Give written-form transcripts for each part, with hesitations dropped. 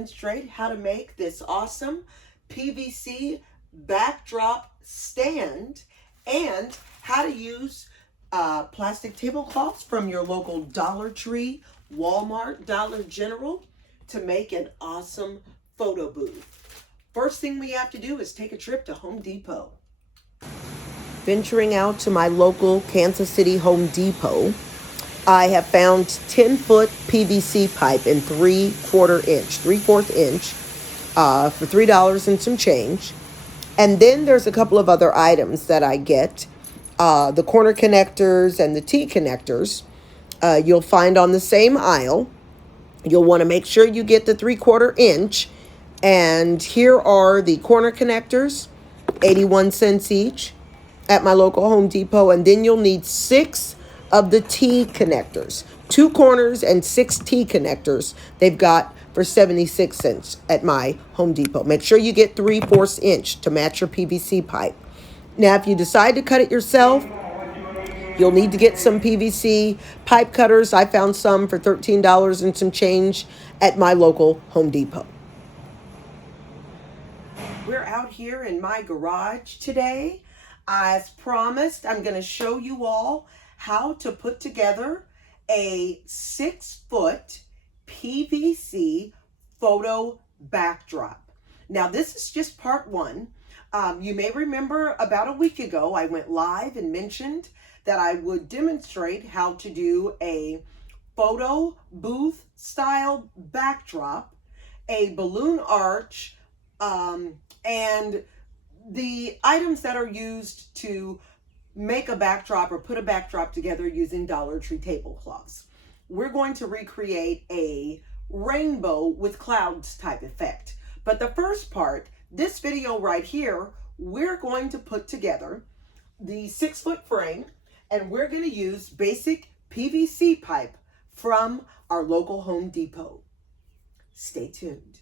demonstrate how to make this awesome PVC backdrop stand and how to use plastic tablecloths from your local Dollar Tree, Walmart, Dollar General to make an awesome photo booth. First thing we have to do is take a trip to Home Depot. Venturing out to my local Kansas City Home Depot, I have found 10-foot PVC pipe in 3/4 inch for $3 and some change. And then there's a couple of other items that I get. The corner connectors and the T connectors you'll find on the same aisle. You'll want to make sure you get the 3/4 inch. And here are the corner connectors, 81 cents each at my local Home Depot. And then you'll need 6 of the T connectors, 2 corners and 6 T connectors they've got for 76 cents at my Home Depot. Make sure you get 3/4 inch to match your PVC pipe. Now, if you decide to cut it yourself, you'll need to get some PVC pipe cutters. I found some for $13 and some change at my local Home Depot. We're out here in my garage today. As promised, I'm going to show you all how to put together a 6-foot PVC photo backdrop. Now, this is just part one. You may remember about a week ago, I went live and mentioned that I would demonstrate how to do a photo booth style backdrop, a balloon arch, and the items that are used to make a backdrop or put a backdrop together using Dollar Tree tablecloths. We're going to recreate a rainbow with clouds type effect. But the first part, this video right here, we're going to put together the 6-foot frame, and we're going to use basic PVC pipe from our local Home Depot. Stay tuned.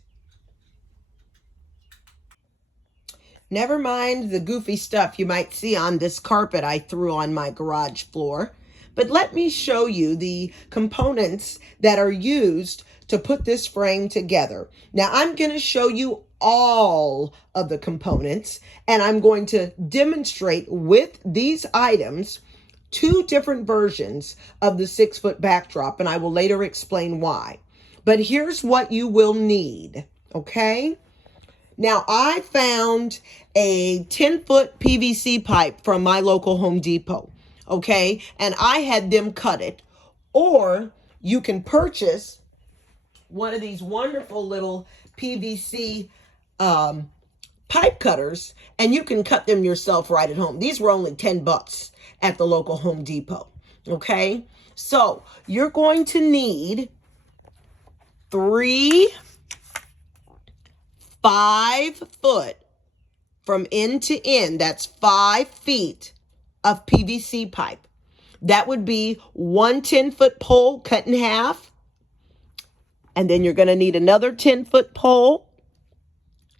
Never mind the goofy stuff you might see on this carpet I threw on my garage floor, but let me show you the components that are used to put this frame together. Now, I'm going to show you all of the components, and I'm going to demonstrate with these items 2 different versions of the 6-foot backdrop, and I will later explain why. But here's what you will need, okay? Now, I found a 10-foot PVC pipe from my local Home Depot, okay? And I had them cut it. Or you can purchase one of these wonderful little PVC pipe cutters, and you can cut them yourself right at home. These were only $10 at the local Home Depot, okay? So you're going to need 3 5-foot from end to end. That's 5 feet of PVC pipe. That would be 1 10-foot pole cut in half. And then you're going to need another 10-foot pole.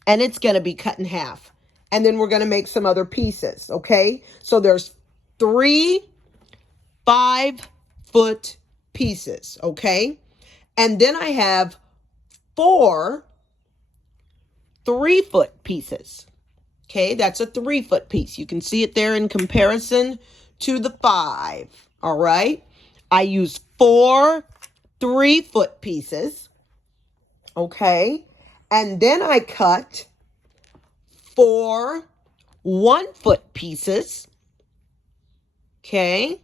And it's going to be cut in half. And then we're going to make some other pieces. Okay. So there's 3 5-foot pieces. Okay. And then I have 4 3-foot pieces. Okay, that's a 3-foot piece. You can see it there in comparison to the 5. All right. I use 4 3-foot pieces. Okay. And then I cut 4 1-foot pieces. Okay.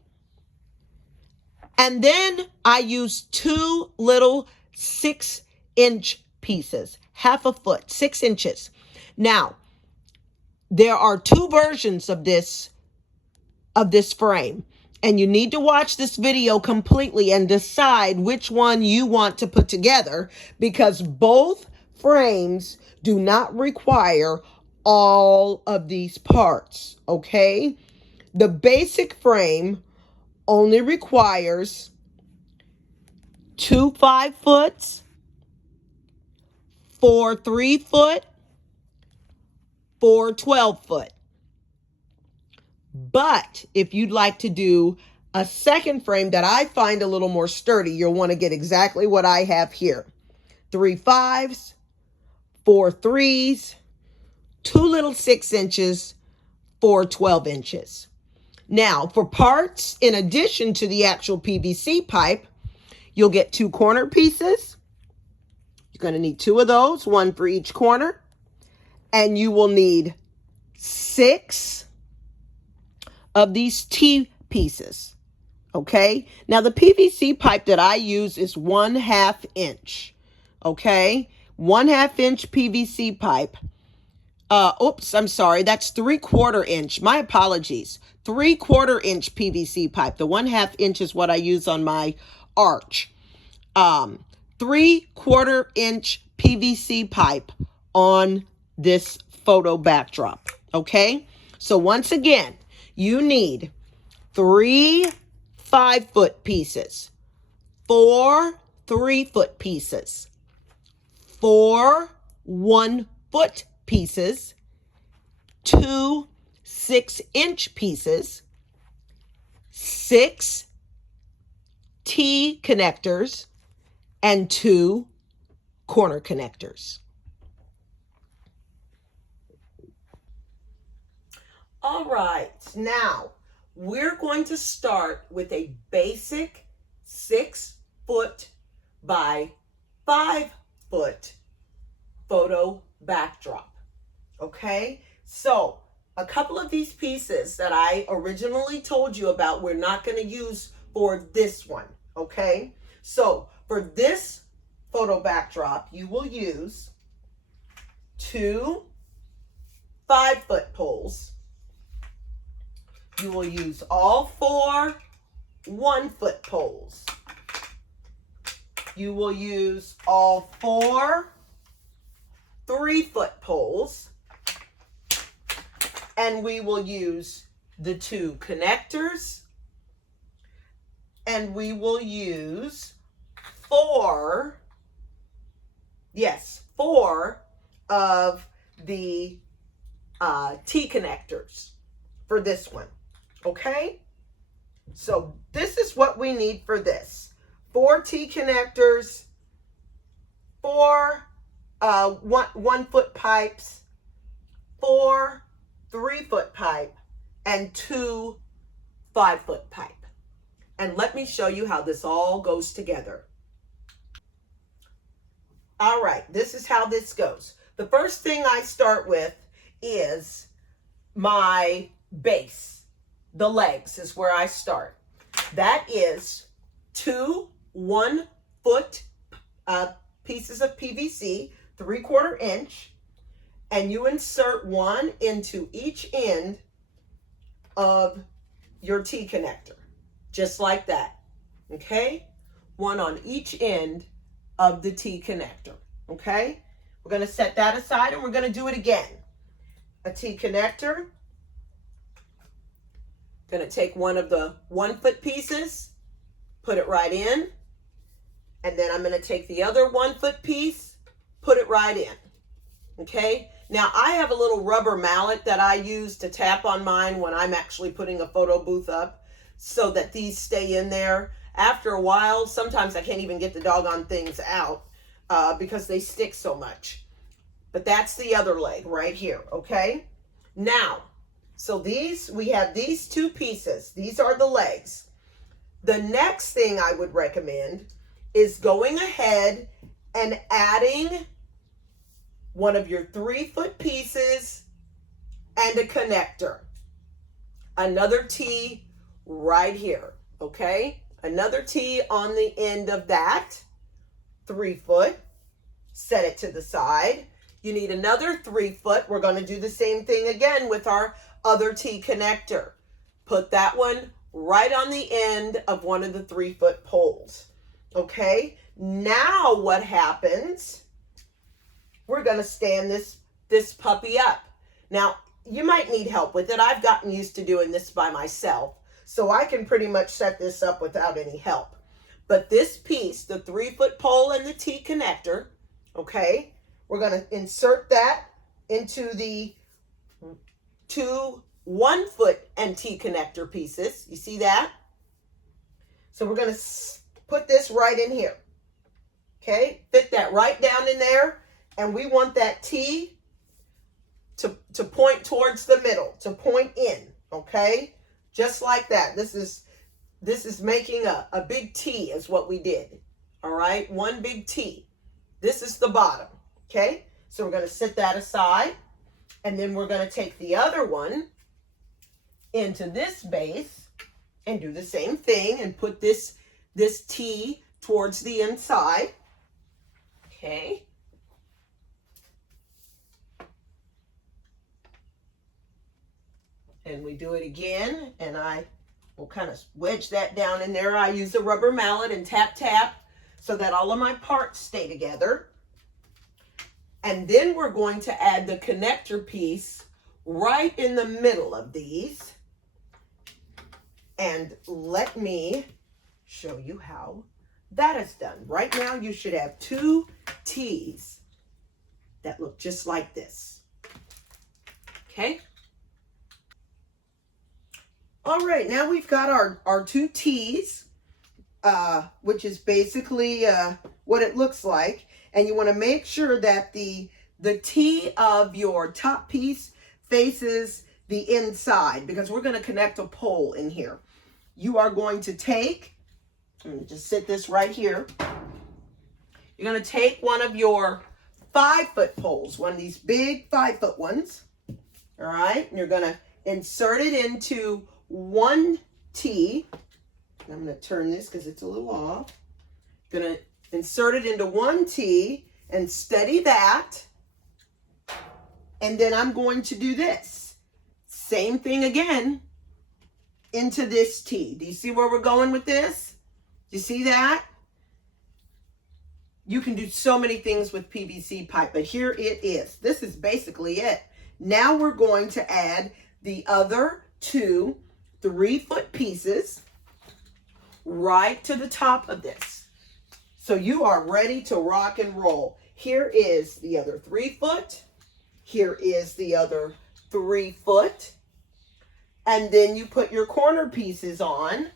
And then I use 2 little 6-inch pieces. 1/2 foot, 6 inches. Now, there are 2 versions of this frame, and you need to watch this video completely and decide which one you want to put together, because both frames do not require all of these parts, okay? The basic frame only requires 2 5-foots, 4 3-foot, 4 12-foot. But if you'd like to do a second frame that I find a little more sturdy, you'll want to get exactly what I have here. 3 5s, 4 3s, 2 little 6 inches, 4 12 inches. Now, for parts, in addition to the actual PVC pipe, you'll get 2 corner pieces. You're going to need 2 of those, 1 for each corner. And you will need 6 of these T pieces. Okay? Now, the PVC pipe that I use is 1/2 inch. Okay? 1/2 inch PVC pipe. Oops, I'm sorry. That's 3/4 inch. My apologies. 3/4 inch PVC pipe. The 1/2 inch is what I use on my arch. 3/4 inch PVC pipe on this photo backdrop. Okay? So once again, you need 3 5-foot pieces, 4 3-foot pieces, 4 1-foot pieces, 2 6-inch pieces, 6 T connectors, and 2 corner connectors. All right, now we're going to start with a basic 6-foot by 5-foot photo backdrop. Okay, so a couple of these pieces that I originally told you about, we're not going to use for this one. Okay, so for this photo backdrop, you will use 2 5-foot poles. You will use all 4 1-foot poles. You will use all 4 3-foot poles. And we will use the 2 connectors. And we will use 4 of the T connectors for this one. Okay? So this is what we need for this. 4 T connectors, 4 1-foot pipes, 4 3-foot pipe, and 2 5-foot pipe. And let me show you how this all goes together. All right, this is how this goes. The first thing I start with is my base. The legs is where I start. That is 2 1-foot pieces of PVC, 3/4 inch, and you insert 1 into each end of your T connector, just like that. Okay, 1 on each end of the T connector. Okay, we're going to set that aside and we're going to do it again. A T connector. Going to take one of the 1-foot pieces, put it right in, and then I'm going to take the other 1-foot piece, put it right in. Okay, now I have a little rubber mallet that I use to tap on mine when I'm actually putting a photo booth up so that these stay in there. After a while, sometimes I can't even get the doggone things out because they stick so much. But that's the other leg right here. Okay, now, so we have these 2 pieces. These are the legs. The next thing I would recommend is going ahead and adding one of your 3-foot pieces and a connector. Another T right here, okay? Another T on the end of that 3-foot. Set it to the side. You need another 3-foot. We're going to do the same thing again with our other T connector. Put that one right on the end of one of the 3-foot poles. Okay, now what happens? We're going to stand this puppy up. Now, you might need help with it. I've gotten used to doing this by myself, so I can pretty much set this up without any help. But this piece, the 3-foot pole and the T connector, okay, we're going to insert that into the 2 1-foot and T connector pieces. You see that? So we're going to put this right in here. Okay, fit that right down in there. And we want that T to point towards the middle, to point in, okay? Just like that. This is making a big T is what we did, all right? One big T. This is the bottom, okay? So we're going to set that aside, and then we're going to take the other one into this base and do the same thing and put this T towards the inside, okay? And we do it again, and I will kind of wedge that down in there. I use a rubber mallet and tap, tap, so that all of my parts stay together. And then we're going to add the connector piece right in the middle of these. And let me show you how that is done. Right now, you should have 2 T's that look just like this. Okay? All right, now we've got our 2 T's, which is basically what it looks like. And you want to make sure that the T of your top piece faces the inside, because we're going to connect a pole in here. You are going to take, I'm going to just sit this right here. You're going to take one of your 5-foot poles, one of these big 5-foot ones. All right, and you're going to insert it into one T. I'm going to turn this because it's a little off. Going to insert it into one T and steady that. And then I'm going to do this. Same thing again into this T. Do you see where we're going with this? Do you see that? You can do so many things with PVC pipe, but here it is. This is basically it. Now we're going to add the other 2 3-foot pieces right to the top of this. So you are ready to rock and roll. Here is the other 3-foot. Here is the other 3-foot. And then you put your corner pieces on.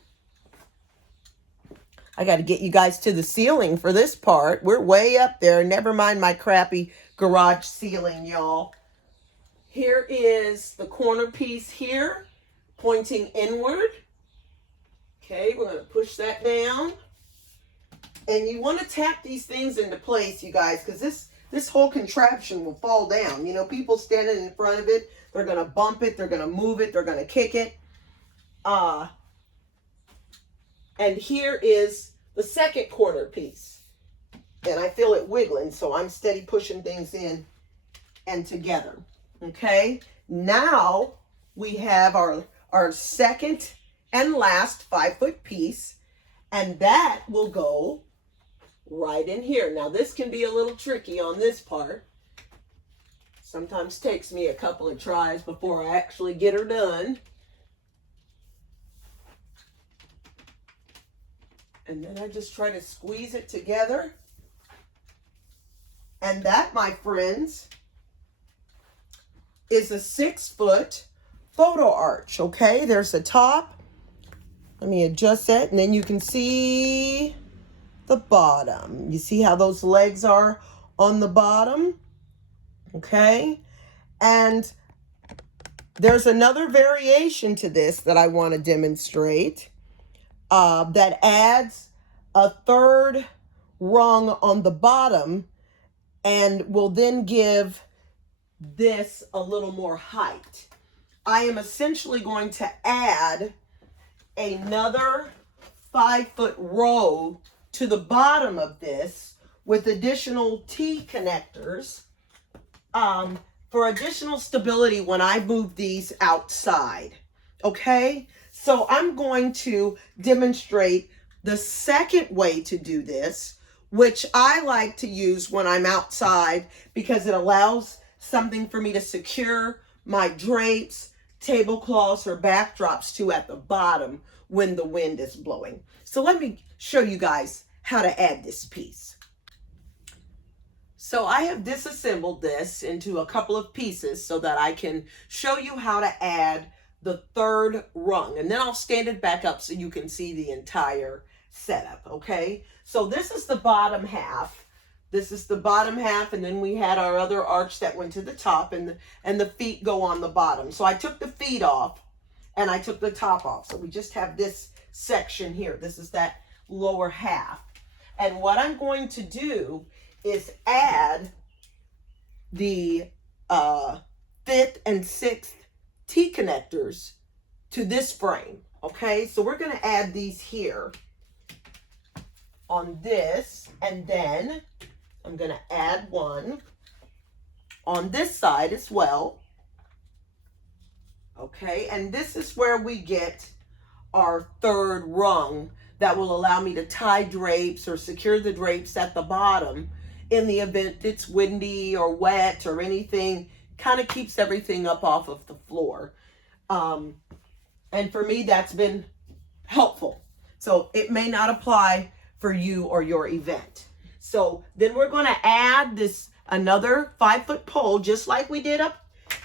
I got to get you guys to the ceiling for this part. We're way up there. Never mind my crappy garage ceiling, y'all. Here is the corner piece here, pointing inward. Okay, we're going to push that down. And you want to tap these things into place, you guys, because this whole contraption will fall down. You know, people standing in front of it, they're going to bump it, they're going to move it, they're going to kick it. And here is the second corner piece. And I feel it wiggling, so I'm steady pushing things in and together. Okay, now we have our second and last 5-foot piece, and that will go right in here. Now this can be a little tricky on this part. Sometimes takes me a couple of tries before I actually get her done. And then I just try to squeeze it together. And that, my friends, is a 6-foot photo arch, okay? There's the top. Let me adjust that, and then you can see the bottom. You see how those legs are on the bottom? Okay? And there's another variation to this that I want to demonstrate that adds a 3rd rung on the bottom and will then give this a little more height. I am essentially going to add another 5-foot row to the bottom of this with additional T connectors for additional stability when I move these outside. Okay, so I'm going to demonstrate the second way to do this, which I like to use when I'm outside because it allows something for me to secure my drapes, tablecloths, or backdrops to at the bottom when the wind is blowing. So let me show you guys how to add this piece. So I have disassembled this into a couple of pieces so that I can show you how to add the 3rd rung. And then I'll stand it back up so you can see the entire setup, okay? So this is the bottom half. This is the bottom half, and then we had our other arch that went to the top, and the feet go on the bottom. So I took the feet off and I took the top off. So we just have this section here. This is that lower half. And what I'm going to do is add the 5th and 6th T-connectors to this frame. Okay, so we're going to add these here on this, and then I'm going to add one on this side as well. Okay, and this is where we get our 3rd rung that will allow me to tie drapes or secure the drapes at the bottom in the event it's windy or wet or anything. Kind of keeps everything up off of the floor. And for me, that's been helpful. So it may not apply for you or your event. So then we're going to add this another 5-foot pole, just like we did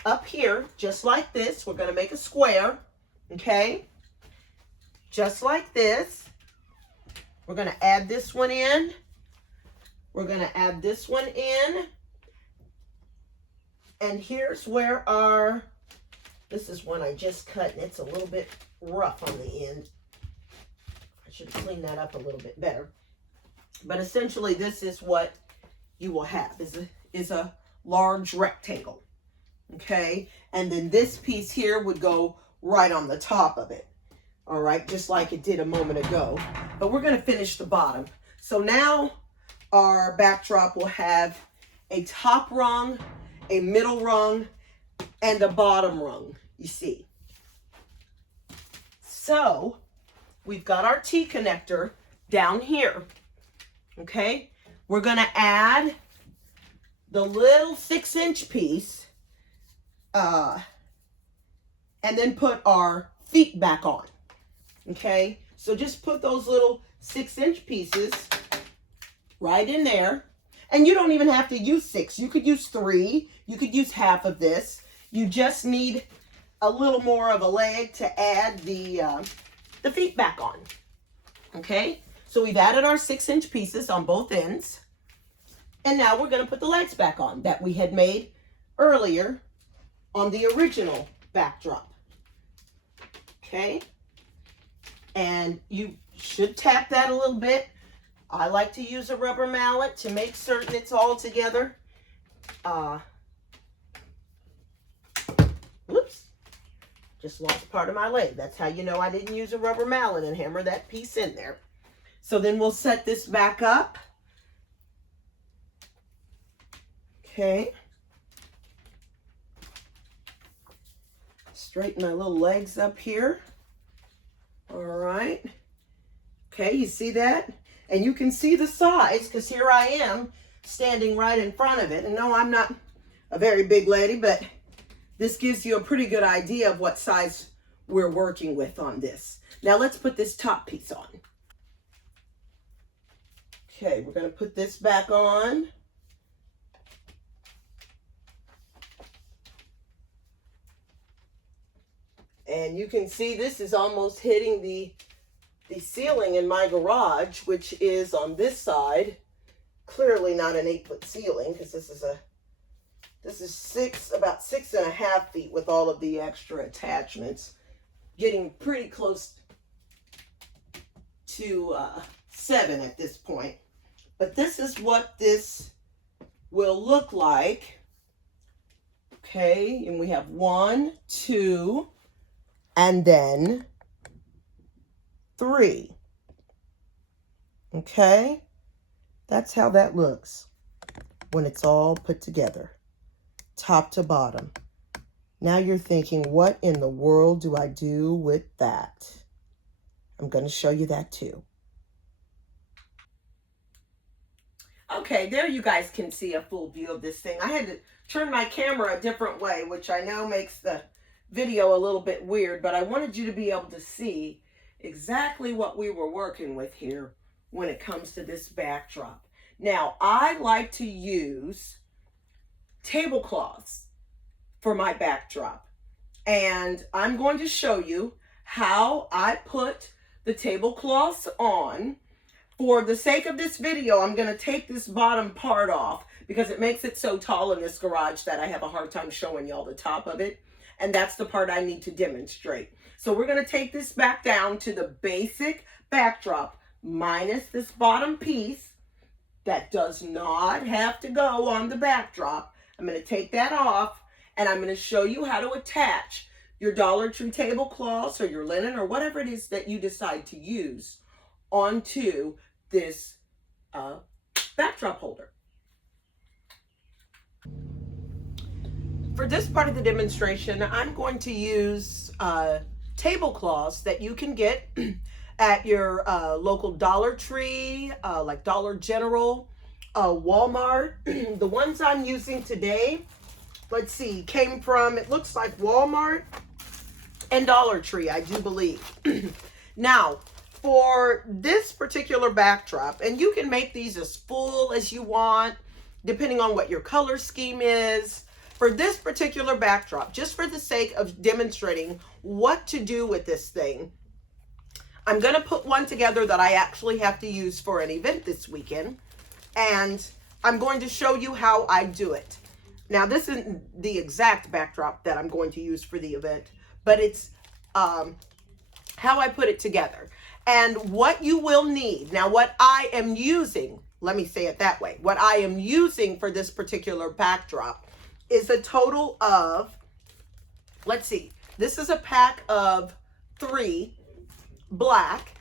up here, just like this. We're going to make a square, okay? Just like this. We're going to add this one in. We're going to add this one in. And here's where this is one I just cut, and it's a little bit rough on the end. I should clean that up a little bit better. But essentially, this is what you will have, is a large rectangle, okay? And then this piece here would go right on the top of it, all right, just like it did a moment ago. But we're going to finish the bottom. So now our backdrop will have a top rung, a middle rung, and a bottom rung, you see. So we've got our T-connector down here, okay? We're going to add the little 6-inch piece and then put our feet back on, okay? So just put those little 6-inch pieces right in there. And you don't even have to use 6. You could use 3. You could use half of this. You just need a little more of a leg to add the feet back on. Okay? So we've added our 6-inch pieces on both ends. And now we're going to put the legs back on that we had made earlier on the original backdrop. Okay? And you should tap that a little bit. I like to use a rubber mallet to make certain it's all together. Whoops. Just lost part of my leg. That's how you know I didn't use a rubber mallet and hammer that piece in there. So then we'll set this back up. Okay. Straighten my little legs up here. All right. Okay, you see that? And you can see the size, because here I am standing right in front of it. And no, I'm not a very big lady, but this gives you a pretty good idea of what size we're working with on this. Now let's put this top piece on. Okay, we're going to put this back on. And you can see this is almost hitting the ceiling in my garage, which is on this side. Clearly not an 8-foot ceiling, because this is about 6.5 feet with all of the extra attachments. Getting pretty close to 7 at this point. But this is what this will look like. Okay, and we have 1, 2, and then 3. Okay, that's how that looks when it's all put together, top to bottom. Now you're thinking, what in the world do I do with that? I'm going to show you that too. Okay, there you guys can see a full view of this thing. I had to turn my camera a different way, which I know makes the video a little bit weird, but I wanted you to be able to see exactly what we were working with here when it comes to this backdrop. Now, I like to use tablecloths for my backdrop, and I'm going to show you how I put the tablecloths on. For the sake of this video, I'm going to take this bottom part off because it makes it so tall in this garage that I have a hard time showing y'all the top of it. And that's the part I need to demonstrate. So we're going to take this back down to the basic backdrop minus this bottom piece that does not have to go on the backdrop. I'm going to take that off and I'm going to show you how to attach your Dollar Tree tablecloths or your linen or whatever it is that you decide to use onto this backdrop holder. For this part of the demonstration, I'm going to use tablecloths that you can get at your local Dollar Tree, like Dollar General, Walmart. The ones I'm using today, let's see, came from, it looks like Walmart and Dollar Tree, I do believe. Now, for this particular backdrop, and you can make these as full as you want, depending on what your color scheme is. For this particular backdrop, just for the sake of demonstrating what to do with this thing, I'm going to put one together that I actually have to use for an event this weekend, and I'm going to show you how I do it. Now, this isn't the exact backdrop that I'm going to use for the event, but it's how I put it together. And what you will need, now what I am using, let me say it that way, what I am using for this particular backdrop is a total of, let's see, this is a pack of 3 black,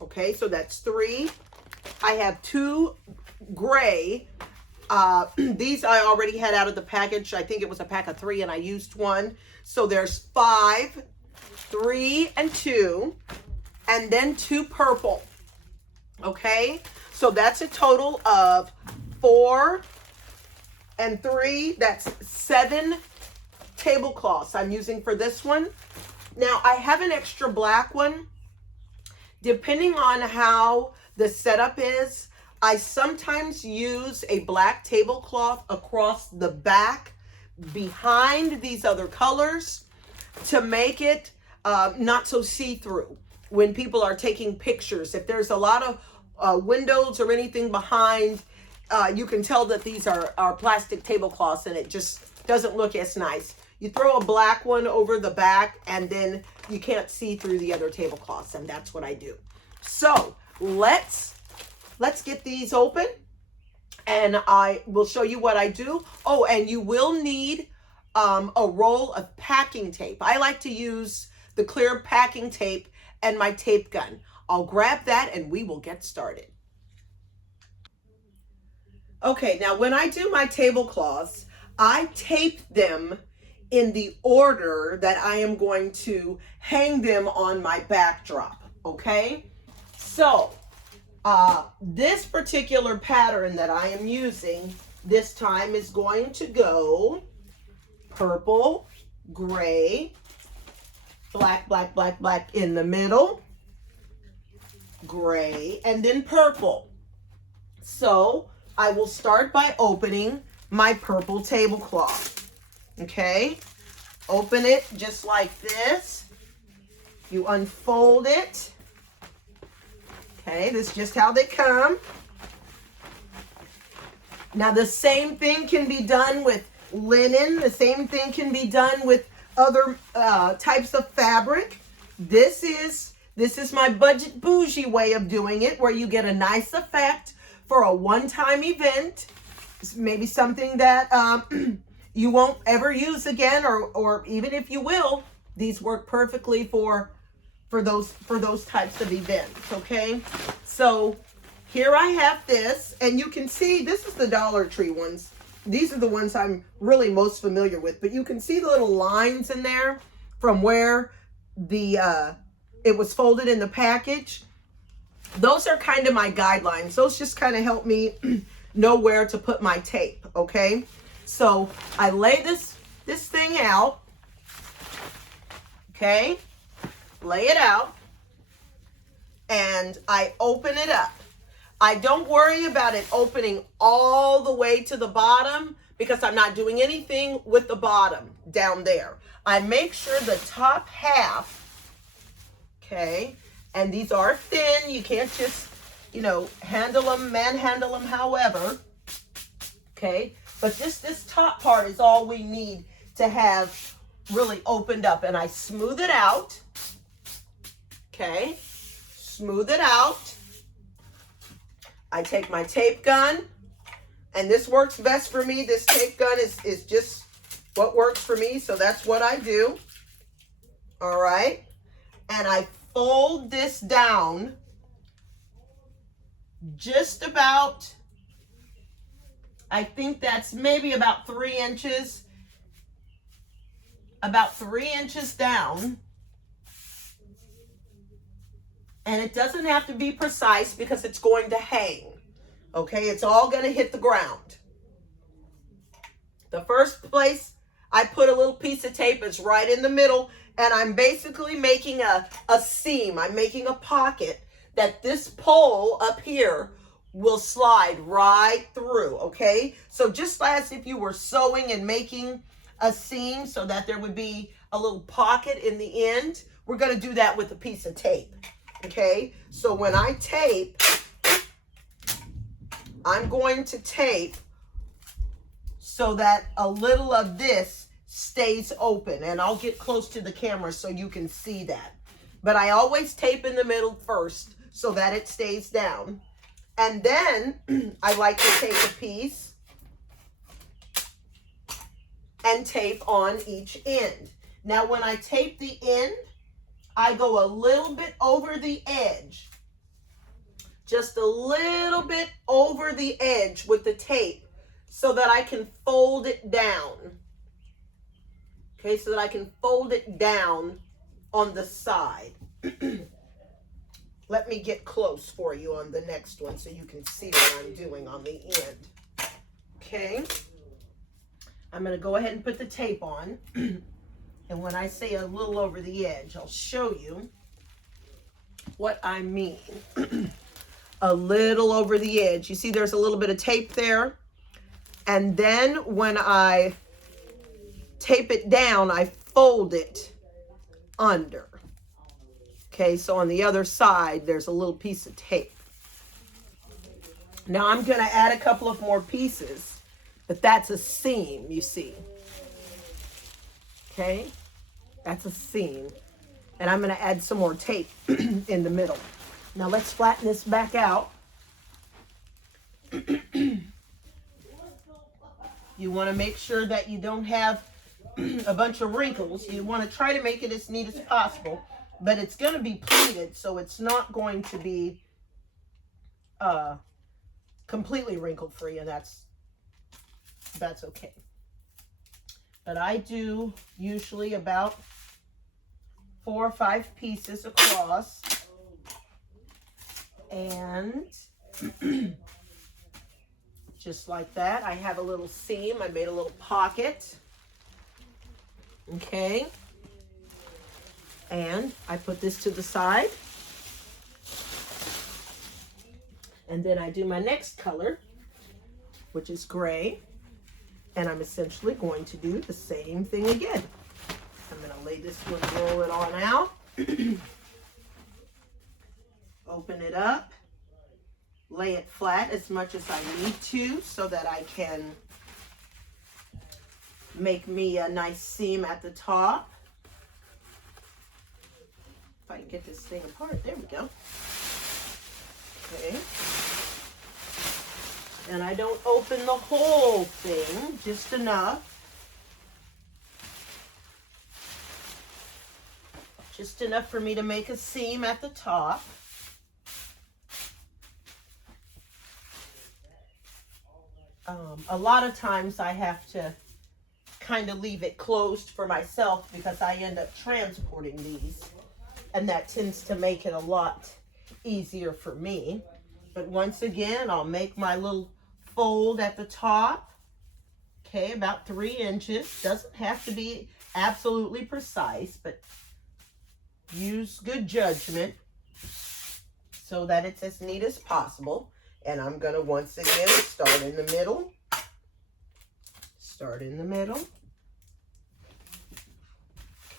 okay, so that's 3. I have 2 gray. These I already had out of the package. I think it was a pack of 3 and I used 1. So there's 5, 3, and 2, and then 2 purple. Okay, so that's a total of 4 and 3. That's 7 tablecloths I'm using for this one. Now I have an extra black one. Depending on how the setup is, I sometimes use a black tablecloth across the back behind these other colors to make it not so see-through when people are taking pictures. If there's a lot of windows or anything behind, you can tell that these are plastic tablecloths and it just doesn't look as nice. You throw a black one over the back and then you can't see through the other tablecloths, and that's what I do. So let's get these open and I will show you what I do. Oh, and you will need a roll of packing tape. I like to use the clear packing tape and my tape gun. I'll grab that and we will get started. Okay, now when I do my tablecloths, I tape them in the order that I am going to hang them on my backdrop, okay? So, this particular pattern that I am using this time is going to go purple, gray, black, black, black, black in the middle, gray, and then purple. So I will start by opening my purple tablecloth. Okay, open it just like this. You unfold it. Okay, this is just how they come. Now the same thing can be done with linen. The same thing can be done with other types of fabric. This is my budget bougie way of doing it, where you get a nice effect for a one-time event. Maybe something that you won't ever use again, or even if you will, these work perfectly for those types of events. Okay, so here I have this, and you can see this is the Dollar Tree ones. These are the ones I'm really most familiar with, but you can see the little lines in there from where the it was folded in the package. Those are kind of my guidelines. Those just kind of help me know where to put my tape. Okay, so I lay this thing out. Okay, lay it out, and I open it up. I don't worry about it opening all the way to the bottom because I'm not doing anything with the bottom down there. I make sure the top half, okay, and these are thin. You can't just you know, handle them, manhandle them, however. Okay, but just this top part is all we need to have really opened up. And I smooth it out. Okay, smooth it out. I take my tape gun, and this works best for me. This tape gun is just what works for me, so that's what I do. All right, and I fold this down just about, I think that's maybe about 3 inches, about 3 inches down. And it doesn't have to be precise because it's going to hang. Okay, it's all going to hit the ground. The first place I put a little piece of tape is right in the middle, and I'm basically making a seam. I'm making a pocket that this pole up here will slide right through, okay? So just as if you were sewing and making a seam so that there would be a little pocket in the end, we're going to do that with a piece of tape. Okay, so when I tape, I'm going to tape so that a little of this stays open. And I'll get close to the camera so you can see that. But I always tape in the middle first so that it stays down. And then I like to take a piece and tape on each end. Now when I tape the end, I go a little bit over the edge, just a little bit over the edge with the tape so that I can fold it down. Okay, so that I can fold it down on the side. Let me get close for you on the next one so you can see what I'm doing on the end. Okay, I'm going to go ahead and put the tape on. And when I say a little over the edge, I'll show you what I mean. A little over the edge. You see there's a little bit of tape there. And then when I tape it down, I fold it under. Okay, so on the other side, there's a little piece of tape. Now I'm going to add a couple of more pieces, but that's a seam, you see. Okay, that's a seam. And I'm going to add some more tape in the middle. Now let's flatten this back out. You want to make sure that you don't have a bunch of wrinkles. You want to try to make it as neat as possible, but it's going to be pleated, so it's not going to be completely wrinkle free, and that's okay. But I do usually about 4 or 5 pieces across. And just like that, I have a little seam. I made a little pocket. Okay. And I put this to the side. And then I do my next color, which is gray. And I'm essentially going to do the same thing again. I'm going to lay this one, roll it on out. Open it up. Lay it flat as much as I need to so that I can make me a nice seam at the top. If I can get this thing apart, there we go. Okay. And I don't open the whole thing, just enough. Just enough for me to make a seam at the top. A lot of times I have to kind of leave it closed for myself because I end up transporting these, and that tends to make it a lot easier for me. But once again, I'll make my little fold at the top. Okay, about 3 inches. Doesn't have to be absolutely precise, but use good judgment so that it's as neat as possible. And I'm going to once again start in the middle. Start in the middle.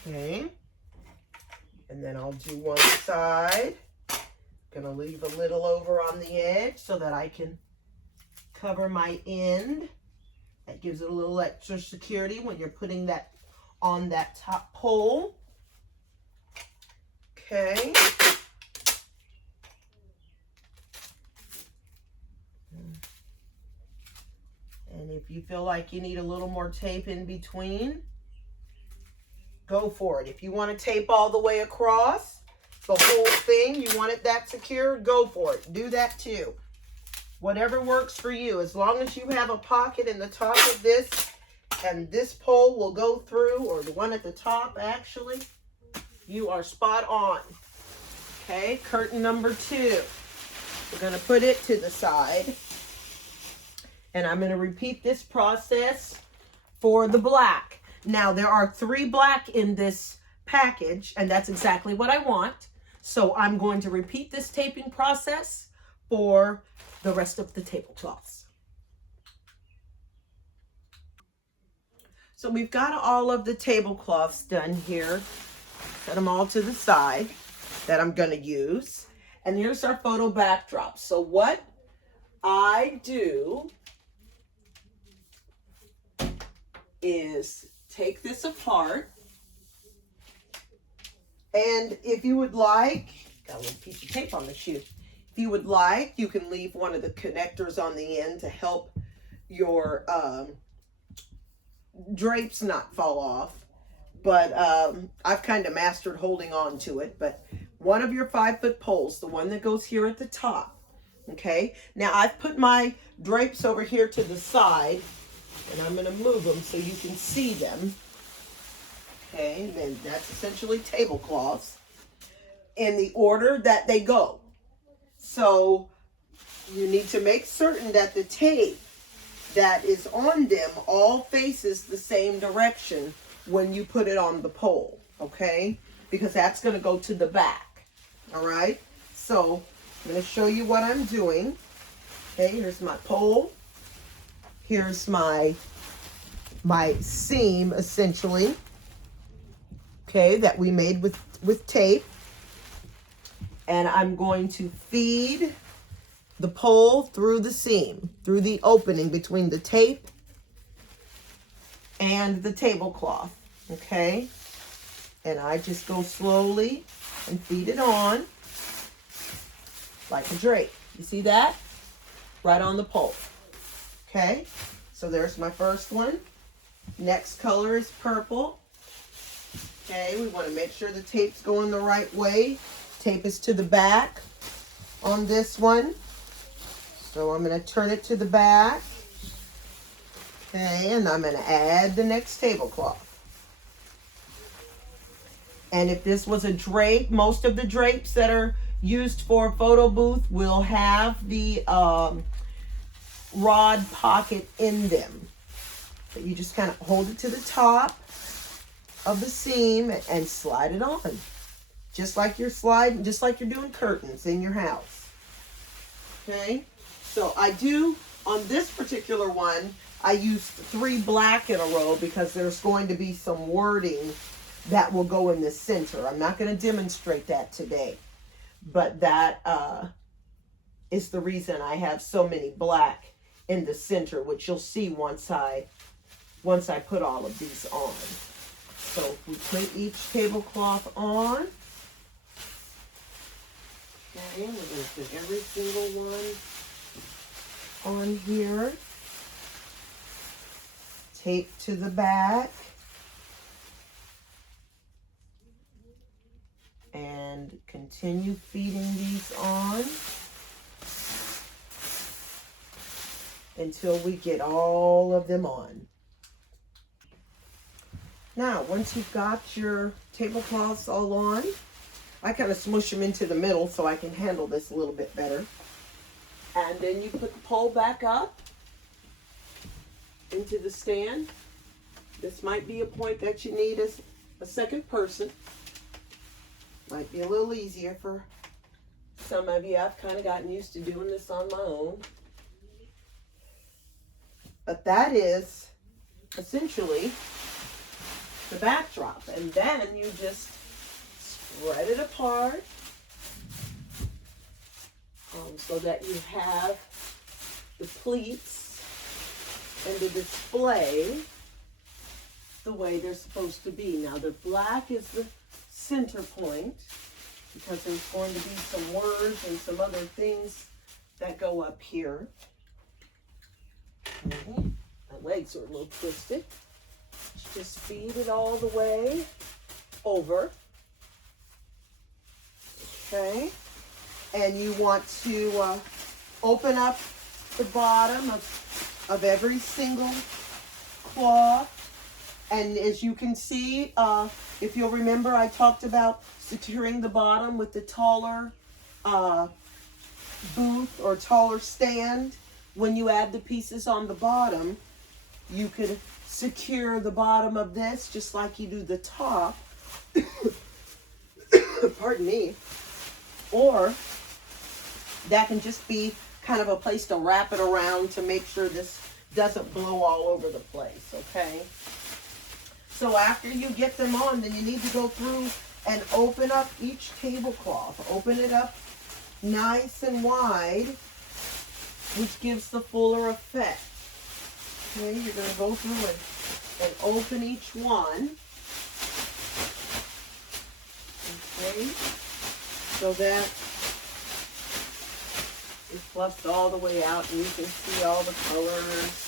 Okay. And then I'll do one side. Gonna leave a little over on the edge so that I can cover my end. That gives it a little extra security when you're putting that on that top pole. Okay. And if you feel like you need a little more tape in between, go for it. If you want to tape all the way across the whole thing, you want it that secure, go for it. Do that too. Whatever works for you. As long as you have a pocket in the top of this and this pole will go through, or the one at the top actually, you are spot on. Okay, curtain number 2. We're going to put it to the side. And I'm going to repeat this process for the black. Now, there are 3 black in this package, and that's exactly what I want. So I'm going to repeat this taping process for the rest of the tablecloths. So we've got all of the tablecloths done here. Set them all to the side that I'm going to use. And here's our photo backdrop. So what I do is take this apart, and if you would like, got a little piece of tape on the shoe. If you would like, you can leave one of the connectors on the end to help your drapes not fall off. But I've kind of mastered holding on to it. But one of your 5-foot poles, the one that goes here at the top. Okay, now I've put my drapes over here to the side, and I'm going to move them so you can see them. Okay, and then that's essentially tablecloths in the order that they go. So you need to make certain that the tape that is on them all faces the same direction when you put it on the pole, okay? Because that's going to go to the back, all right? So I'm going to show you what I'm doing. Okay, here's my pole. Here's my seam, essentially, okay, that we made with tape. And I'm going to feed the pole through the seam, through the opening between the tape and the tablecloth, okay? And I just go slowly and feed it on like a drape. You see that? Right on the pole, okay? So there's my first one. Next color is purple. Okay, we want to make sure the tape's going the right way. Tape is to the back on this one. So I'm going to turn it to the back. Okay, and I'm going to add the next tablecloth. And if this was a drape, most of the drapes that are used for a photo booth will have the rod pocket in them. But you just kind of hold it to the top of the seam and slide it on. Just like you're doing curtains in your house. Okay? So I do, on this particular one, I used 3 black in a row because there's going to be some wording that will go in the center. I'm not going to demonstrate that today. But that is the reason I have so many black in the center, which you'll see once I put all of these on. So we put each tablecloth on. Okay, we're going to put every single one on here. Tape to the back. And continue feeding these on until we get all of them on. Now, once you've got your tablecloths all on, I kind of smush them into the middle so I can handle this a little bit better. And then you put the pole back up into the stand. This might be a point that you need a second person. Might be a little easier for some of you. I've kind of gotten used to doing this on my own. But that is essentially the backdrop. And then you just spread it apart so that you have the pleats and the display the way they're supposed to be. Now the black is the center point because there's going to be some words and some other things that go up here. My legs are a little twisted. Just feed it all the way over. Okay. And you want to open up the bottom of every single cloth. And as you can see, if you'll remember, I talked about securing the bottom with the taller booth or taller stand. When you add the pieces on the bottom, you could secure the bottom of this just like you do the top. Pardon me. Or that can just be kind of a place to wrap it around to make sure this doesn't blow all over the place, okay? So after you get them on, then you need to go through and open up each tablecloth. Open it up nice and wide, which gives the fuller effect. Okay, you're going to go through and open each one. Okay, so that is fluffed all the way out, and you can see all the colors.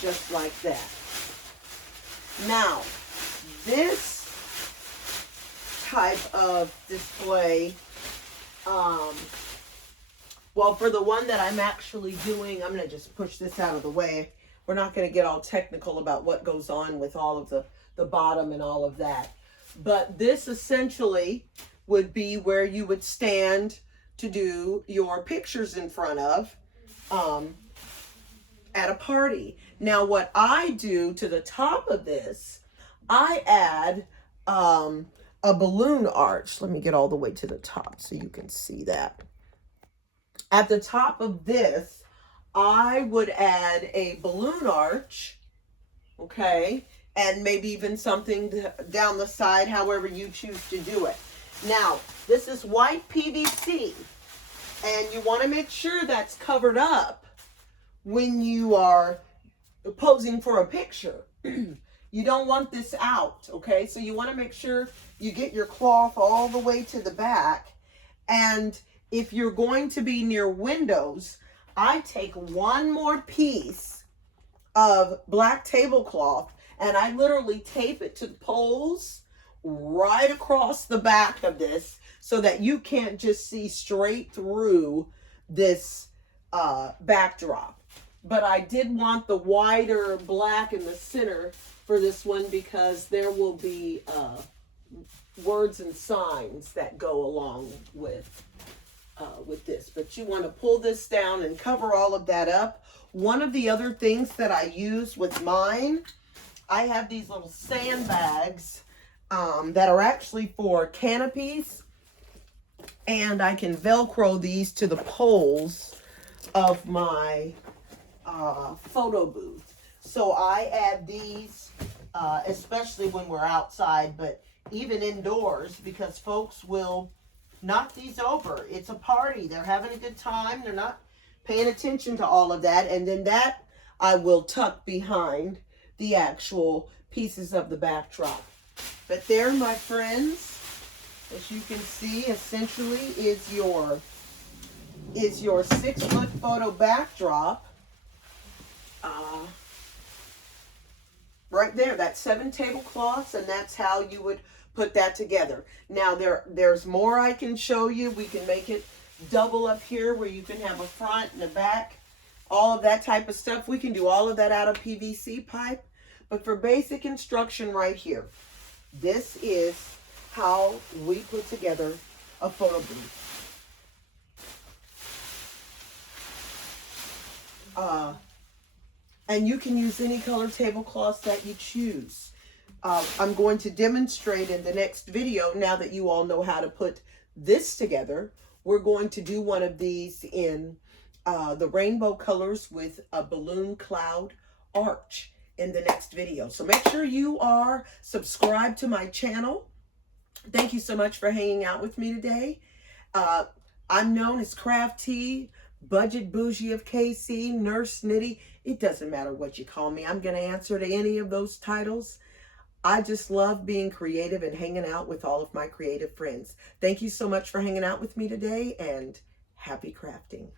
Just like that. Now, this type of display, well, for the one that I'm actually doing, I'm going to just push this out of the way. We're not going to get all technical about what goes on with all of the bottom and all of that. But this essentially would be where you would stand to do your pictures in front of at a party. Now, what I do to the top of this, I add a balloon arch. Let me get all the way to the top so you can see that. At the top of this, I would add a balloon arch, okay, and maybe even something down the side, however you choose to do it. Now, this is white PVC, and you want to make sure that's covered up when you are posing for a picture. You don't want this out, okay? So you want to make sure you get your cloth all the way to the back. And if you're going to be near windows, I take one more piece of black tablecloth and I literally tape it to the poles right across the back of this so that you can't just see straight through this backdrop. But I did want the wider black in the center for this one because there will be words and signs that go along with this. But you want to pull this down and cover all of that up. One of the other things that I use with mine, I have these little sandbags that are actually for canopies, and I can Velcro these to the poles of my photo booth. So I add these, especially when we're outside, but even indoors, because folks will knock these over. It's a party. They're having a good time. They're not paying attention to all of that. And then that I will tuck behind the actual pieces of the backdrop. But there, my friends, as you can see, essentially is your 6-foot photo backdrop. Right there, that's 7 tablecloths, and that's how you would put that together. Now there's more I can show you. We can make it double up here where you can have a front and a back, all of that type of stuff. We can do all of that out of PVC pipe. But for basic instruction right here, this is how we put together a photo booth. And you can use any color tablecloths that you choose. I'm going to demonstrate in the next video, now that you all know how to put this together. We're going to do one of these in the rainbow colors with a balloon cloud arch in the next video. So make sure you are subscribed to my channel. Thank you so much for hanging out with me today. Uh, I'm known as Crafty, Budget Bougie of KC, Nurse Nitty. It doesn't matter what you call me. I'm going to answer to any of those titles. I just love being creative and hanging out with all of my creative friends. Thank you so much for hanging out with me today, and happy crafting.